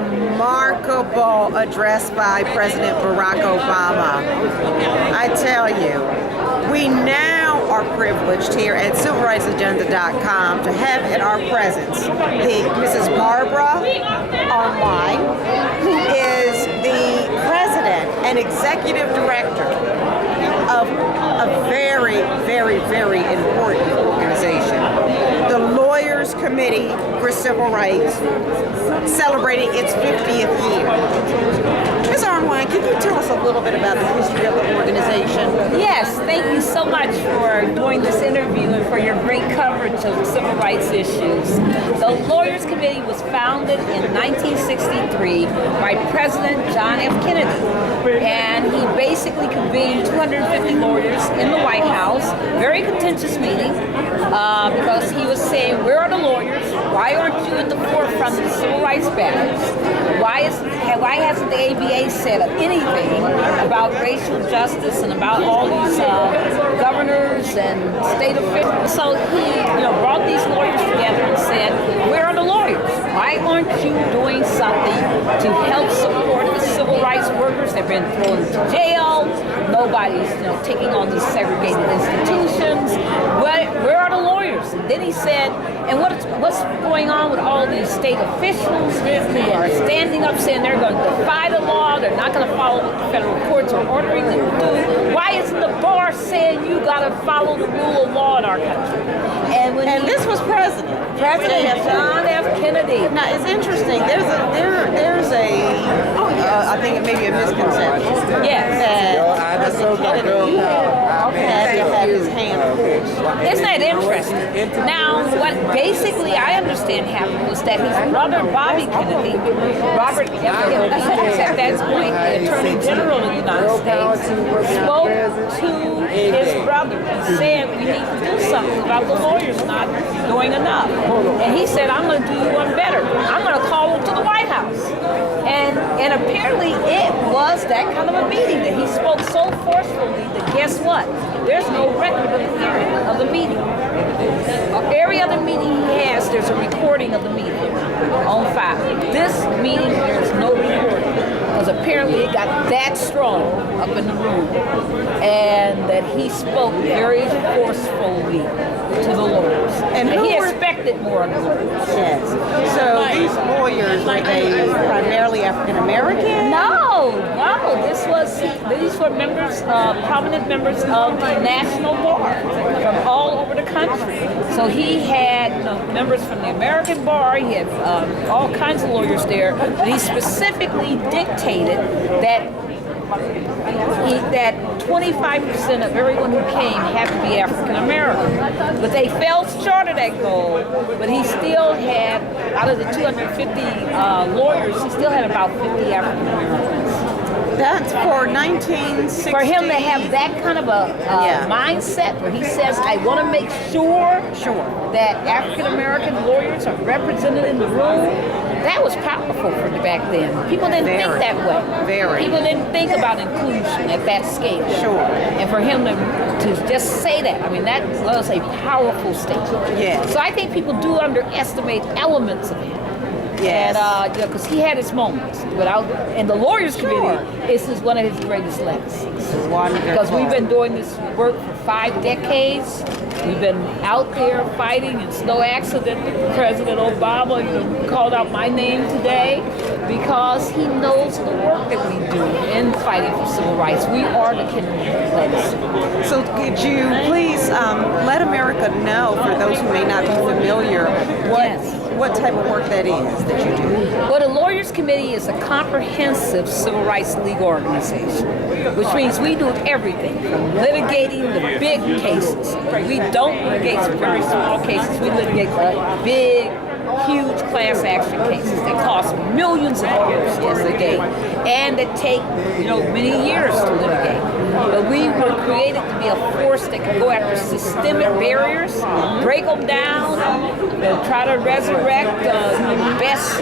remarkable address by President Barack Obama. I tell you, we now are privileged here at CIVILRIGHTSAGENDA-COM to have in our presence Mrs. Barbara Arnwine, who is the president and executive director of a very, very, very important organization, the Lawyers Committee for Civil Rights, celebrating its 50th year. Ms. Arnwine, can you tell us a little bit about the history of the organization? Yes, thank you so much for doing this interview and for your great coverage of civil rights issues. The Lawyers Committee was founded in 1963 by President John F. Kennedy, and he basically convened 250 lawyers in the White House. Very contentious meeting because he was saying, where are the lawyers? Why aren't you at the forefront of the civil rights battles? Why hasn't the ABA said anything about racial justice and about all these governors and state officials? So he brought these lawyers together and said, where are the lawyers? Why aren't you doing something to help support the civil rights workers? They've been thrown into jail. Nobody's taking on these segregated institutions. Where are the lawyers? And then he said, and what's going on with all these state officials who are standing up saying they're going to defy the law, they're not going to follow what the federal courts are ordering them to do? Why isn't the bar saying you got to follow the rule of law in our country? And this was President John F. Kennedy. Now it's interesting. There's I think it may be a misconception. Yes. That President Kennedy had to have his hand forced. Isn't that interesting? Now, what basically I understand happened was that his brother Bobby Kennedy, Robert F. Kennedy, at that point the Attorney General of the United States, spoke to his brother and said, we need to do something about the lawyers not doing enough. And he said, I'm going to do one better. I'm going to call him to the White House. And apparently it was that kind of a meeting that he spoke so forcefully that guess what? There's no record of the meeting. Every other meeting he has, there's a recording of the meeting on file. This meeting, there's no recording because apparently it got that strong up in the room and that he spoke very forcefully to the lawyers. And he expected more of the lawyers. Yes. So these lawyers, were they primarily African American? No. These were members, prominent members of the National Bar from all over the country. So he had members from the American Bar, he had all kinds of lawyers there, but he specifically dictated that 25% of everyone who came had to be African American. But they fell short of that goal, but he still had, out of the 250 lawyers, he still had about 50 African Americans. That's for 1960. For him to have that kind of a mindset where he says, I want to make sure that African American lawyers are represented in the room, that was powerful for back then. People didn't think that way. People didn't think about inclusion at that scale. Sure. And for him to just say that, I mean, that was a powerful statement. Yes. So I think people do underestimate elements of him. Yes. And because he had his moments, and the Lawyers Committee is one of his greatest legacies. Because we've been doing this work for 5 decades. We've been out there fighting, and it's no accident that President Obama called out my name today because he knows the work that we do in fighting for civil rights. We are the Kennedy legacy. So could you please let America know, for those who may not be familiar, what type of work that is that you do? Well, the Lawyers Committee is a comprehensive civil rights legal organization, which means we do everything from litigating the big cases. We don't litigate some very small cases. We litigate the big, huge class action cases that cost millions of dollars to litigate and that take many years to litigate. But we were created to be a force that can go after systemic barriers, break them down, try to resurrect the best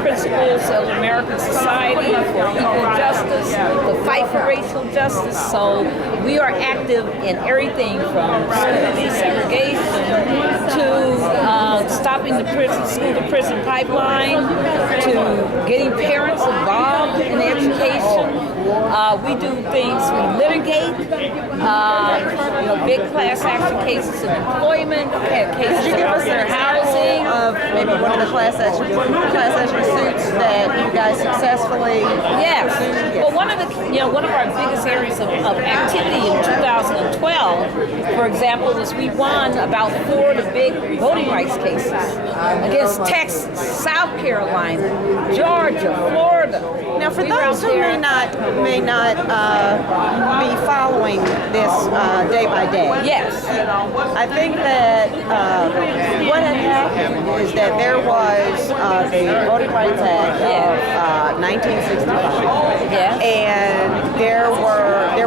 principles of American society for equal justice, the fight for racial justice. So we are active in everything from school desegregation to stopping the prison, school to prison pipeline, to getting parents involved in education. We do things, we litigate, big class action cases of employment, cases of their housing. Of maybe one of the class action suits that you guys successfully. Yes. Well, one of our biggest areas of activity in 2012, for example, was we won about 4 of the big voting rights cases against Texas, South Carolina, Georgia, Florida. Now, for those who may not be following this day by day, yes, I think that what had happened is that there was the Voting Rights Act of 1965, and there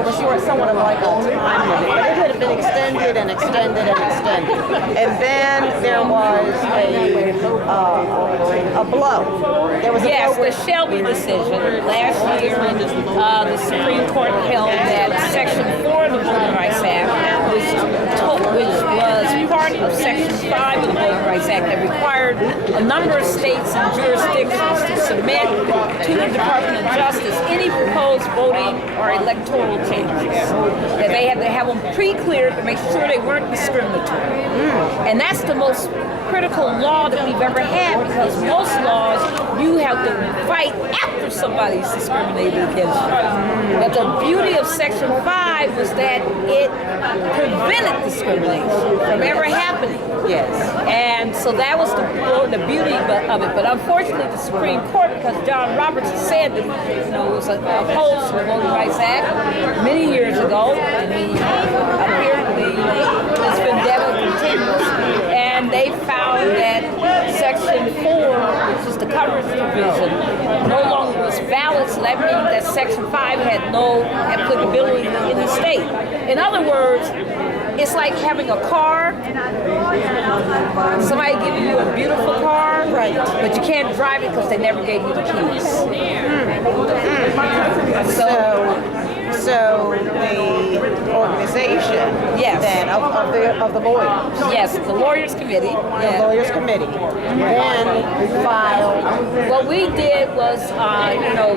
was somewhat of like a time limit, but it had been extended and extended and extended, and then there was a blow. There was the Shelby decision last year. The Supreme Court held that Section 4 of the Voting Rights Act, which was part of Section 5 of the Voting Rights Act, that required a number of states and jurisdictions to submit to the Department of Justice any proposed voting or electoral changes. That they had to have them pre-cleared to make sure they weren't discriminatory. And that's the most critical law that we've ever had, because most laws you have to fight after somebody's discriminated against you. But the beauty of Section 5 was that it prevented discrimination from ever happening. Yes. And so that was the beauty of it. But unfortunately, the Supreme Court, because John Roberts said that he was opposed to the Voting Rights Act many years ago, and he apparently his vendetta continues. And they found that Section 4, which is the coverage provision, no longer was valid, so that means that Section 5 had no applicability in the state. In other words, it's like having a car. Somebody gives you a beautiful car, right, but you can't drive it because they never gave you the keys. So the organization, then of the lawyers, the Lawyers Committee, the Lawyers Committee, then filed. What we did was,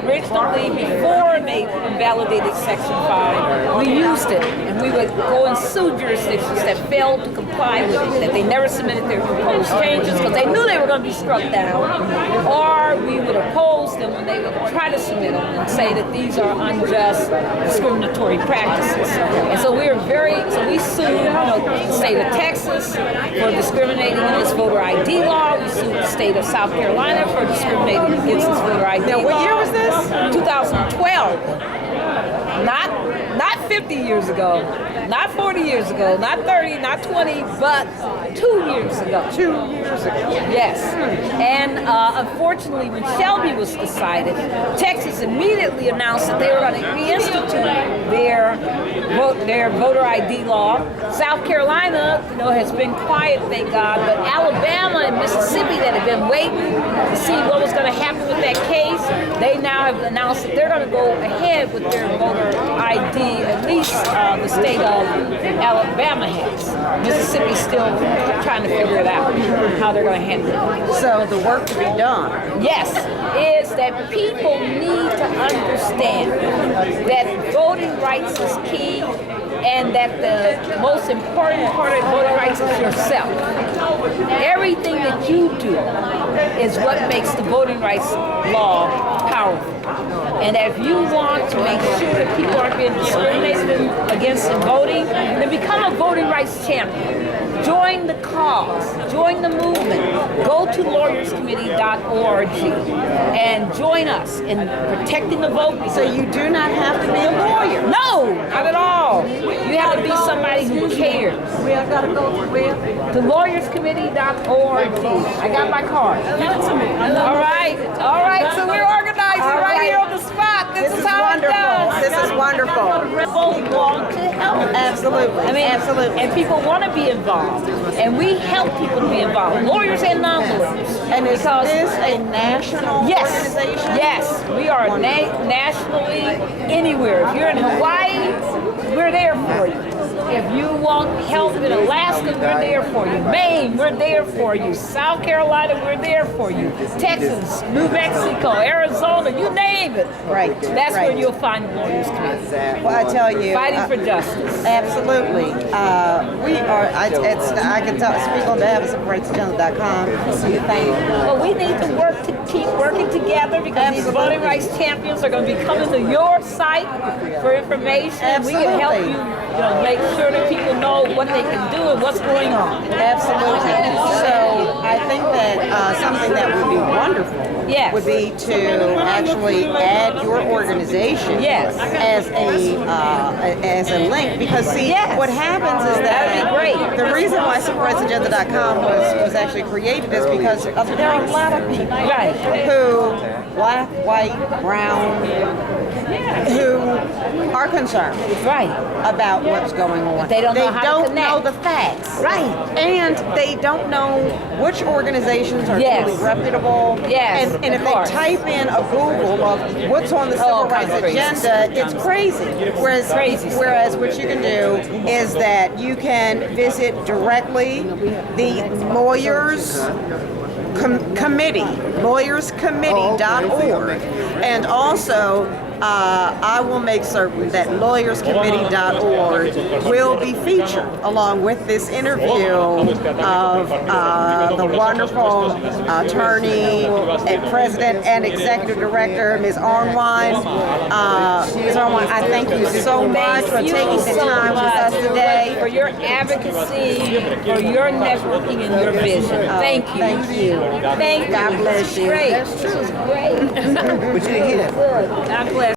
originally before they invalidated Section 5, we used it, and we would go and sue jurisdictions that failed to comply with it, that they never submitted their proposed changes because they knew they were going to be struck down, or we would oppose them when they would try to submit them and say that these are unjust, discriminatory practices. And so we sued the state of Texas for discriminating against voter ID law. We sued the state of South Carolina for discriminating against its voter ID law. Now, what year was this? 2012. Not 50 years ago, not 40 years ago, not 30, not 20, but 2 years ago. 2 years ago. Yes. And unfortunately, when Shelby was decided, Texas immediately announced that they were going to reinstitute their voter ID law. South Carolina, has been quiet, thank God, but Alabama and Mississippi that have been waiting to see what was going to happen with that case, they now have announced that they're going to go ahead with their voter ID, at least the state of Alabama has. Mississippi's still trying to figure it out, how they're going to handle it. So the work to be done. Yes, is that people need to understand that voting rights is key, and that the most important part of voting rights is yourself. Everything that you do is what makes the voting rights law powerful. And if you want to make sure that people aren't being discriminated against in voting, then become a voting rights champion. Join the cause, join the movement. Go to lawyerscommittee.org and join us in protecting the vote. So you do not have to be a lawyer. No, not at all. You have to be somebody who cares. We have got to go where? To lawyerscommittee.org. I got my card. All right. So we're organizing right here on the spot. This is how wonderful. it does. This is wonderful. Voting law to help. Absolutely. Absolutely. And people want to be involved, and we help people to be involved, lawyers and non-lawyers. And is this a national organization? Yes, we are nationally anywhere. If you're in Hawaii, we're there for you. If you want help in Alaska, we're there for you. Maine, we're there for you. South Carolina, we're there for you. Texas, New Mexico, Arizona, you name it. Right. That's right. where you'll find the Lawyers Committee. Well, I tell you, Fighting for justice. Absolutely. We are. I can speak on behalf of CIVILRIGHTSAGENDA-COM. But we need to keep working together because these voting rights champions are going to be coming to your site for information. Absolutely. We can help you, make sure that people know what they can do and what's going on. Absolutely. So I think that something that would be wonderful would be to actually add your organization as a link, because see, what happens is that the reason why CIVILRIGHTSAGENDA-COM was actually created is because there are a lot of people who, black, white, brown, who are concerned about what's going on. But they don't know the facts. And they don't know which organizations are truly reputable. And if they type in a Google of what's on the civil rights agenda, it's crazy. Whereas what you can do is that you can visit directly the Lawyers Committee, lawyerscommittee.org, and also I will make certain that lawyerscommittee.org will be featured along with this interview of the wonderful attorney and president and executive director, Ms. Arnwine. Ms. Arnwine, I thank you so much for taking some time with us today. For your advocacy, for your networking and your vision. Thank you. Thank you. Thank you. God bless you. Great. This was great. But you didn't hear that. God bless.